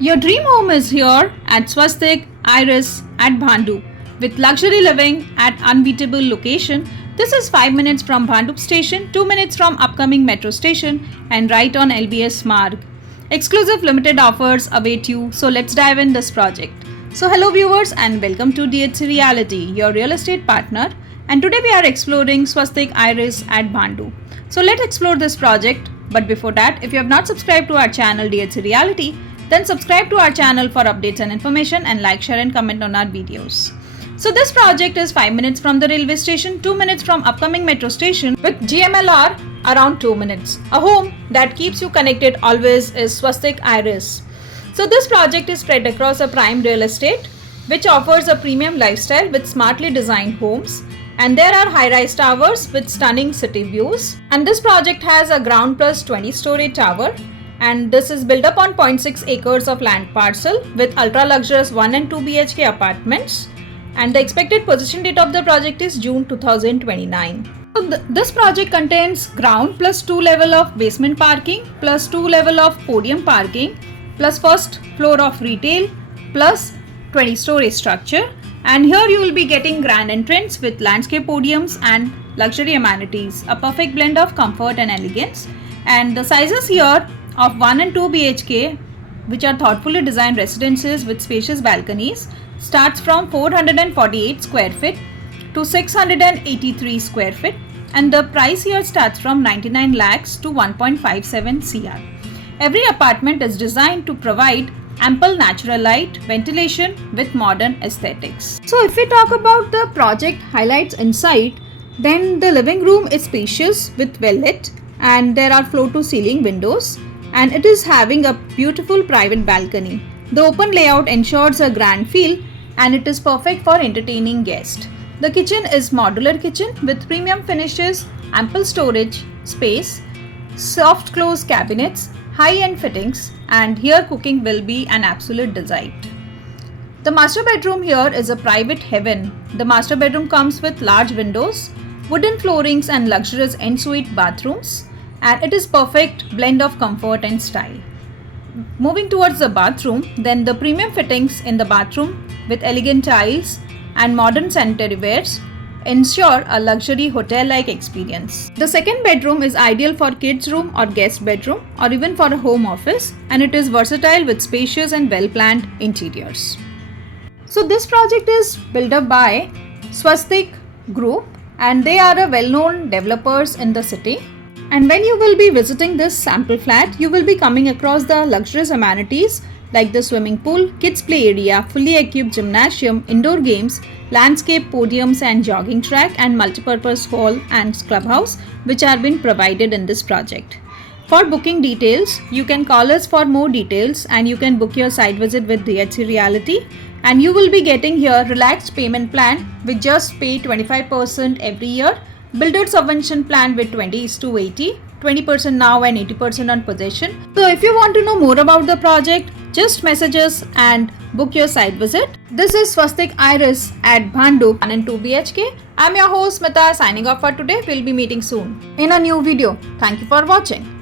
Your dream home is here at Swastik Iris at Bhandup with luxury living at Unbeatable Location. This is 5 minutes from Bhandup Station, 2 minutes from upcoming metro station and right on LBS Marg. Exclusive limited offers await you, so let's dive in this project. So hello viewers and welcome to DHC Reality, your real estate partner, and today we are exploring Swastik Iris at Bhandup. So let's explore this project, but before that, if you have not subscribed to our channel DHC Reality, then subscribe to our channel for updates and information and like, share and comment on our videos. So this project is 5 minutes from the railway station, 2 minutes from upcoming metro station with GMLR around 2 minutes. A home that keeps you connected always is Swastik Iris. So this project is spread across a prime real estate which offers a premium lifestyle with smartly designed homes, and there are high-rise towers with stunning city views, and this project has a ground plus 20-story tower, and this is built up on 0.6 acres of land parcel with ultra luxurious 1 and 2 BHK apartments, and the expected possession date of the project is June 2029. So this project contains ground plus 2 level of basement parking plus 2 level of podium parking plus first floor of retail plus 20-story structure, and here you will be getting grand entrance with landscape podiums and luxury amenities, a perfect blend of comfort and elegance. And the sizes here of 1 and 2 BHK, which are thoughtfully designed residences with spacious balconies, starts from 448 square feet to 683 square feet, and the price here starts from 99 lakhs to 1.57 CR. Every apartment is designed to provide ample natural light, ventilation with modern aesthetics. So if we talk about the project highlights inside, then the living room is spacious with well lit, and there are floor to ceiling windows, and it is having a beautiful private balcony. The open layout ensures a grand feel and it is perfect for entertaining guests. The kitchen is modular kitchen with premium finishes, ample storage space, soft close cabinets, high-end fittings, and here cooking will be an absolute delight. The master bedroom here is a private heaven. The master bedroom comes with large windows, wooden floorings and luxurious ensuite bathrooms, and it is perfect blend of comfort and style. Moving towards the bathroom, then the premium fittings in the bathroom with elegant tiles and modern sanitary wares ensure a luxury hotel-like experience. The second bedroom is ideal for kids' room or guest bedroom or even for a home office, and it is versatile with spacious and well-planned interiors. So this project is built up by Swastik Group, and they are a well-known developers in the city. And when you will be visiting this sample flat, you will be coming across the luxurious amenities like the swimming pool, kids play area, fully equipped gymnasium, indoor games, landscape podiums and jogging track, and multipurpose hall and clubhouse which are being provided in this project. For booking details, you can call us for more details, and you can book your site visit with DHC Reality, and you will be getting here relaxed payment plan with just pay 25% every year, builder subvention plan with 20:80, 20% now and 80% on possession. So if you want to know more about the project, just message us and book your site visit. This is Swastik Iris at Bhandup 1 and 2 BHK. I'm your host Smita, signing off for today. We'll be meeting soon in a new video. Thank you for watching.